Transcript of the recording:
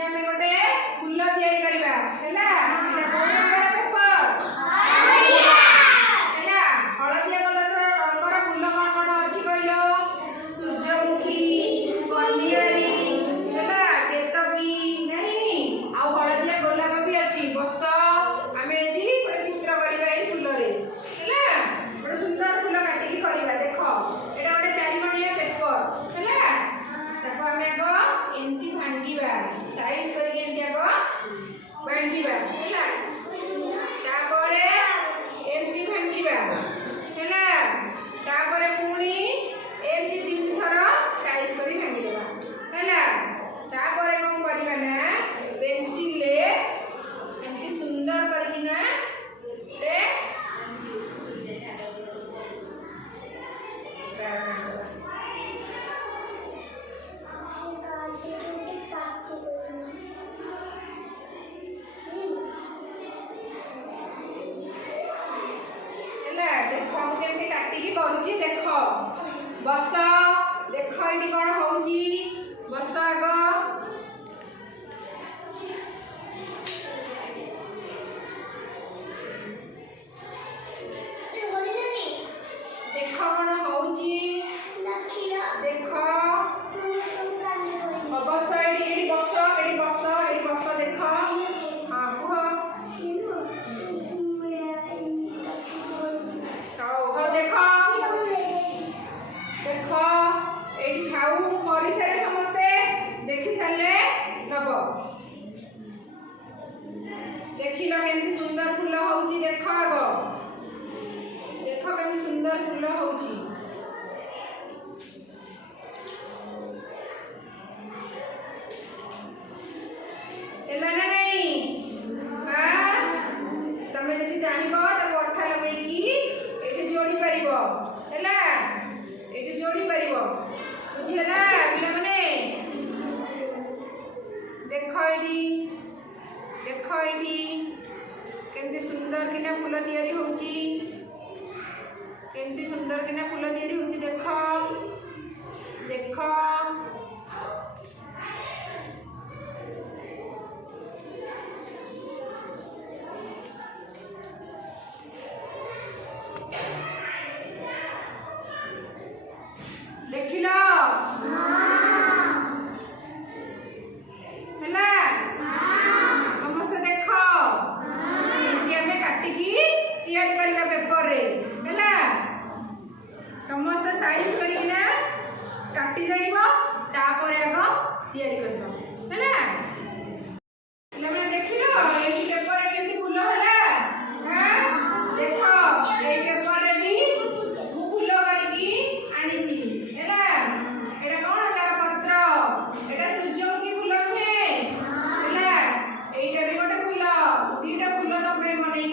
आज आम गोटे फूल तैयारी करवा हैला एटा कोन नंबर पेपर हैला हळदिया कलर रंगर फूल कोन कोन अछि कहिलो सूर्यमुखी कनियारी हैला केतकी नहीं आ हळदिया गोलाप भी अछि बस आमे जी गोटे चित्र करबा ए फूल रे हैला गोटे सुंदर फूल काटी की करबा देखो एटा गोटे चारि मणिया पेपर हैला ताको आमे आगो एंती भांगीबा साइज करके एंती आगो भांगीबा हैला तापरे एंती भांगीबा हैला तापरे पुणी एंती तीन थर साइज करी भांगी देबा हैला तापरे कोन करबा ना पेंसिल ले एंती सुंदर करकी ना रे देखो केमती काटिकी करूची देख बस देख ये कौन होची बस आग देख कौन होची देख बस एडी बस एडी बस एडी बस देख हाँ कुह देख एठी खाऊ करी सारे समस्ते देखि सारे नब देखिल केमती सुंदर फूल होउची देख आगो देख केमती सुंदर फूल होउची एला ना नहीं हां तमे जदी चाहिबो त अठा लगेकी एठी जोड़ी परिबो हैला एठी जोड़ी परिबो बुझिला पिला माने देखो एठी केमती सुंदर किना फूल तैयारी होउची केमती सुंदर किना फूल तैयारी होउची देखो देखो देखिल हैला समस्त देख एमती आमे काटिकी तैयारी करबा पेपर रे हैला समस्त साइज करिना काटी जानिबो तापर आगो तैयारी करबो हैला हैला मैं देखिल एही पेपर रे केमती फूल हैला हां देखो एही पेपर रे भी मु फूल करकी आनिची सूर्यमुखी फूल नुहे हैला एटा भी गोटे फूल दीटा फूल तमे मनई